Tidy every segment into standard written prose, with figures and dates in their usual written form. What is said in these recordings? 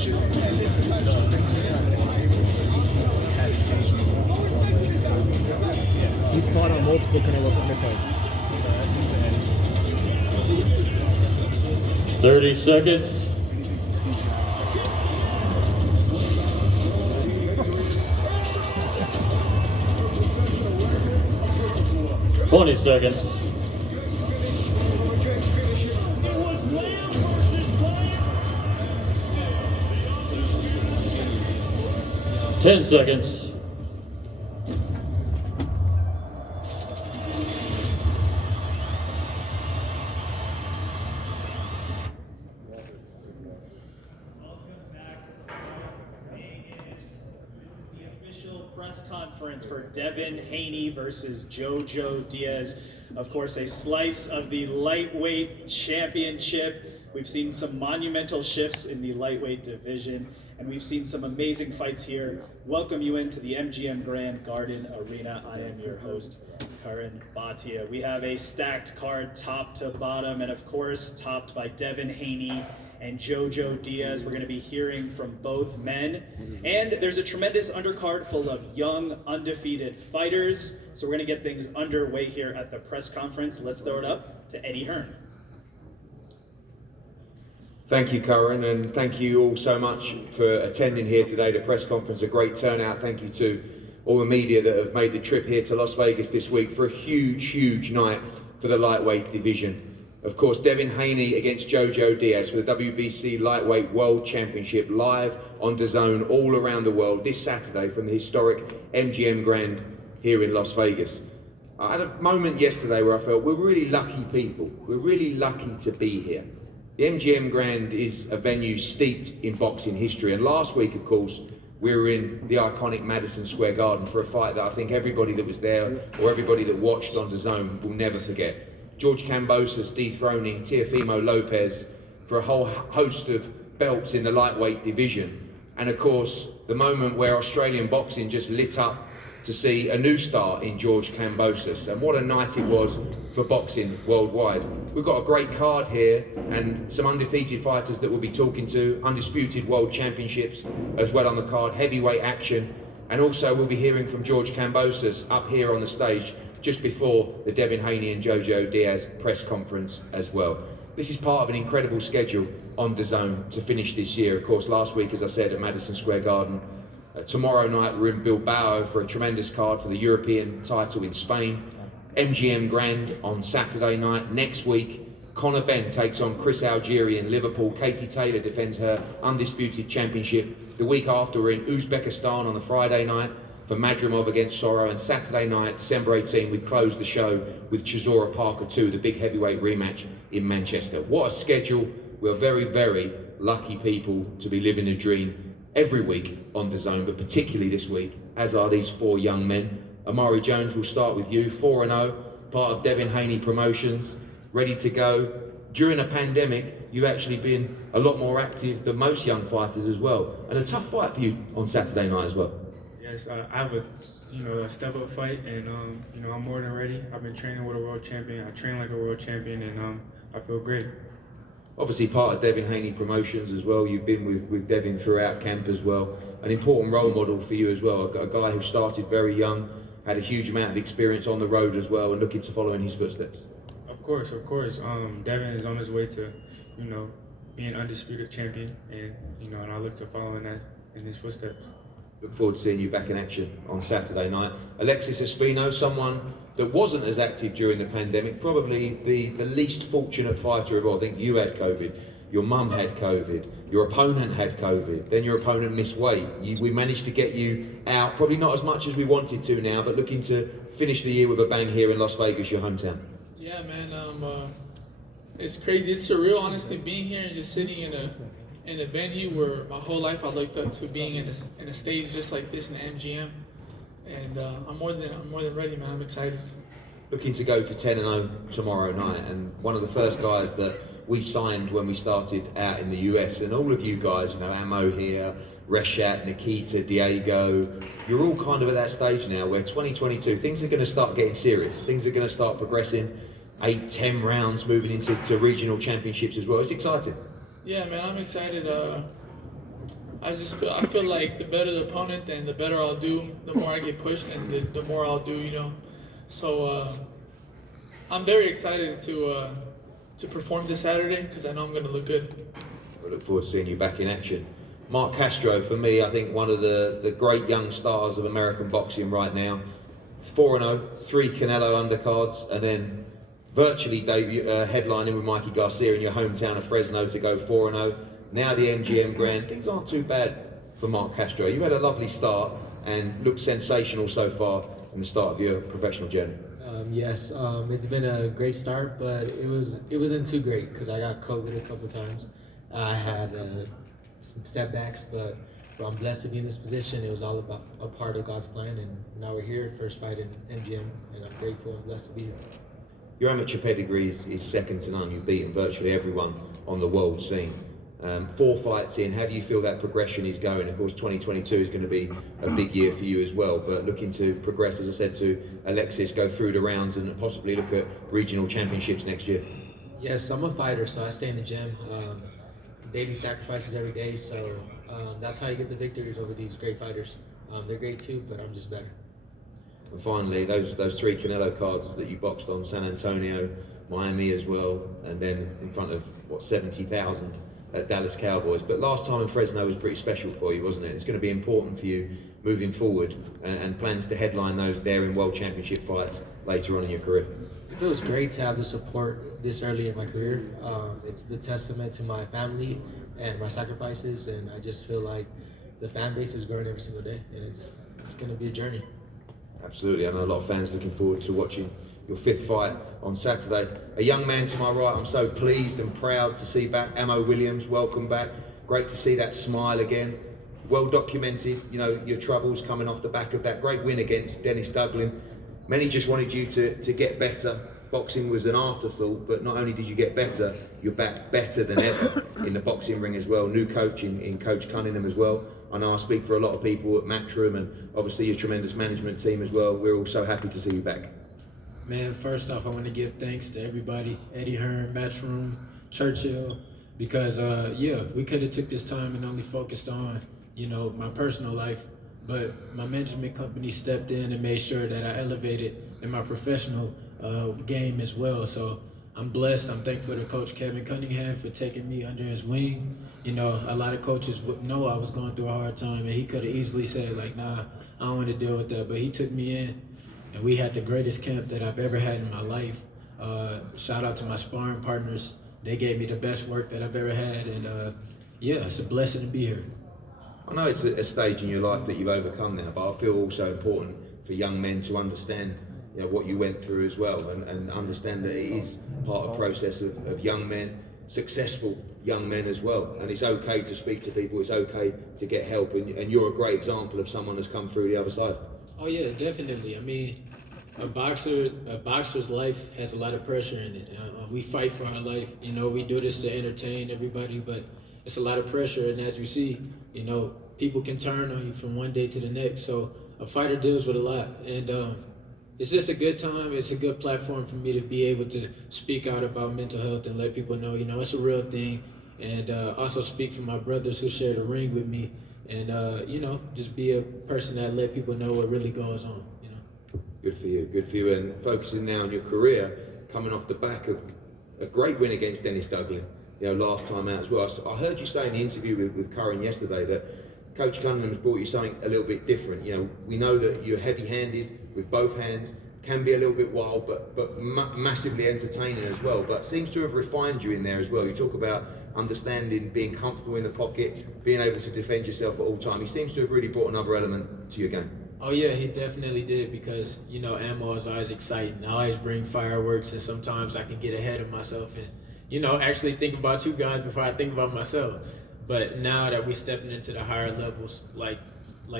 He's fought on multiple Canelo undercards. 30 seconds. Twenty seconds. 10 seconds. Press conference for Devin Haney versus Jojo Diaz. Of course, a slice of the lightweight championship. We've seen some monumental shifts in the lightweight division, and we've seen some amazing fights here. Welcome you into the MGM Grand Garden Arena. I am your host, Karan Bhatia. We have a stacked card top to bottom, and of course, topped by Devin Haney and Jojo Diaz. We're going to be hearing from both men. And there's a tremendous undercard full of young, undefeated fighters. So we're going to get things underway here at the press conference. Let's throw it up to Eddie Hearn. Thank you, Karan, and thank you all so much for attending here today. The press conference, a great turnout. Thank you to all the media that have made the trip here to Las Vegas this week for a huge night for the lightweight division. Of course, Devin Haney against Jojo Diaz for the WBC Lightweight World Championship, live on DAZN all around the world this Saturday from the historic MGM Grand here in Las Vegas. I had a moment yesterday where I felt we're really lucky people. We're really lucky to be here. The MGM Grand is a venue steeped in boxing history, and last week, of course, we were in the iconic Madison Square Garden for a fight that I think everybody that was there or everybody that watched on DAZN will never forget. George Kambosos dethroning Teofimo Lopez for a whole host of belts in the lightweight division. And of course, the moment where Australian boxing just lit up to see a new star in George Kambosos. And what a night it was for boxing worldwide. We've got a great card here and some undefeated fighters that we'll be talking to, undisputed world championships as well on the card, heavyweight action. And also we'll be hearing from George Kambosos up here on the stage just before the Devin Haney and Jojo Diaz press conference as well. This is part of an incredible schedule on DAZN to finish this year. Of course, last week, as I said, at Madison Square Garden. Tomorrow night, we're in Bilbao for a tremendous card for the European title in Spain. MGM Grand on Saturday night. Next week, Conor Benn takes on Chris Algieri in Liverpool. Katie Taylor defends her undisputed championship. The week after, we're in Uzbekistan on the Friday night for Madrimov against Soro, and Saturday night, December 18, we close the show with Chisora Parker 2, the big heavyweight rematch in Manchester. What a schedule. We're very lucky people to be living a dream every week on DAZN, but particularly this week, as are these four young men. Amari Jones, will start with you, 4-0, part of Devin Haney Promotions, ready to go. During a pandemic, you've actually been a lot more active than most young fighters as well, and a tough fight for you on Saturday night as well. Yes, I have a step-up fight, and I'm more than ready. I've been training with a world champion. I train like a world champion, and I feel great. Obviously part of Devin Haney Promotions as well. You've been with Devin throughout camp as well. An important role model for you as well. A guy who started very young, had a huge amount of experience on the road as well, and looking to follow in his footsteps. Of course. Devin is on his way to, being undisputed champion, and I look to follow in his footsteps. Look forward to seeing you back in action on Saturday night. Alexis Espino, someone that wasn't as active during the pandemic, probably the least fortunate fighter of all. I think you had COVID, your mum had COVID, your opponent had COVID, then your opponent missed weight. We managed to get you out, probably not as much as we wanted to now, but looking to finish the year with a bang here in Las Vegas, your hometown. Yeah, man, it's crazy. It's surreal, honestly, being here and just sitting in a venue where my whole life I looked up to being in a stage just like this in the MGM, and I'm more than ready, man. I'm excited. Looking to go to 10-0 tomorrow night, and one of the first guys that we signed when we started out in the US, and all of you guys, Ammo here, Reshat, Nikita, Diego, you're all kind of at that stage now where 2022, things are going to start getting serious. Things are going to start progressing, 8-10 rounds, moving into regional championships as well. It's exciting. Yeah, man, I'm excited. I feel like the better the opponent, then the better I'll do. The more I get pushed, and the more I'll do. You know, so I'm very excited to perform this Saturday because I know I'm gonna look good. We look forward to seeing you back in action. Mark Castro, for me, I think one of the great young stars of American boxing right now. 4-0, 3 Canelo undercards, and then virtually headlining with Mikey Garcia in your hometown of Fresno to go 4-0. Now the MGM Grand. Things aren't too bad for Mark Castro. You had a lovely start and looked sensational so far in the start of your professional journey. Yes, it's been a great start, but it wasn't too great because I got COVID a couple times. I had some setbacks, but I'm blessed to be in this position. It was all about a part of God's plan, and now we're here, first fight in MGM, and I'm grateful and blessed to be here. Your amateur pedigree is second to none. You've beaten virtually everyone on the world scene. 4 fights in, how do you feel that progression is going? Of course, 2022 is going to be a big year for you as well, but looking to progress, as I said to Alexis, go through the rounds and possibly look at regional championships next year. Yes, I'm a fighter, so I stay in the gym. Daily sacrifices every day, so that's how you get the victories over these great fighters. They're great too, but I'm just better. And finally, those 3 Canelo cards that you boxed on, San Antonio, Miami as well, and then in front of, 70,000 at Dallas Cowboys. But last time in Fresno was pretty special for you, wasn't it? It's going to be important for you moving forward and plans to headline those there in World Championship fights later on in your career. It feels great to have the support this early in my career. It's the testament to my family and my sacrifices, and I just feel like the fan base is growing every single day, and it's going to be a journey. Absolutely, I know a lot of fans looking forward to watching your 5th fight on Saturday. A young man to my right, I'm so pleased and proud to see back. Ammo Williams, welcome back. Great to see that smile again. Well documented, your troubles coming off the back of that great win against Dennis Duglin. Many just wanted you to get better. Boxing was an afterthought, but not only did you get better, you're back better than ever in the boxing ring as well. New coach in Coach Cunningham as well. I know I speak for a lot of people at Matchroom and obviously your tremendous management team as well. We're all so happy to see you back. Man, first off, I want to give thanks to everybody, Eddie Hearn, Matchroom, Churchill, because we could have took this time and only focused on, my personal life, but my management company stepped in and made sure that I elevated in my professional game as well. So I'm blessed. I'm thankful to Coach Kevin Cunningham for taking me under his wing. A lot of coaches would know I was going through a hard time, and he could have easily said, nah, I don't want to deal with that. But he took me in, and we had the greatest camp that I've ever had in my life. Shout out to my sparring partners. They gave me the best work that I've ever had, and it's a blessing to be here. I know it's a stage in your life that you've overcome now, but I feel also important for young men to understand what you went through as well, and understand that it is part of the process of young men, successful young men as well. And it's okay to speak to people, it's okay to get help, and you're a great example of someone that's come through the other side. Oh yeah, definitely. I mean, a boxer's life has a lot of pressure in it. We fight for our life. We do this to entertain everybody, but it's a lot of pressure. And as you see, people can turn on you from one day to the next. So a fighter deals with a lot, and it's just a good time. It's a good platform for me to be able to speak out about mental health and let people know, it's a real thing, and also speak for my brothers who share the ring with me, and just be a person that let people know what really goes on. Good for you. And focusing now on your career, coming off the back of a great win against Dennis Duglin, last time out as well. I heard you say in the interview with Curran yesterday that Coach Cunningham's brought you something a little bit different. We know that you're heavy-handed with both hands, can be a little bit wild, but massively entertaining as well. But seems to have refined you in there as well. You talk about understanding, being comfortable in the pocket, being able to defend yourself at all time. He seems to have really brought another element to your game. Oh yeah, he definitely did, because ammo is always exciting. I always bring fireworks, and sometimes I can get ahead of myself and actually think about you guys before I think about myself. But now that we're stepping into the higher levels, like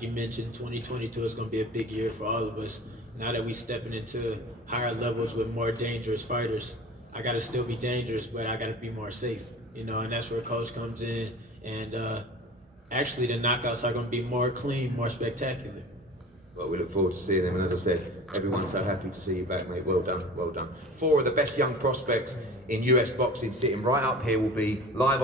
you mentioned, 2022 is going to be a big year for all of us. Now that we're stepping into higher levels with more dangerous fighters, I got to still be dangerous, but I got to be more safe. And that's where Coach comes in, and actually the knockouts are going to be more clean, more spectacular. Well, we look forward to seeing them, and as I said, everyone's so happy to see you back, mate. Well done. 4 of the best young prospects in US boxing sitting right up here will be live on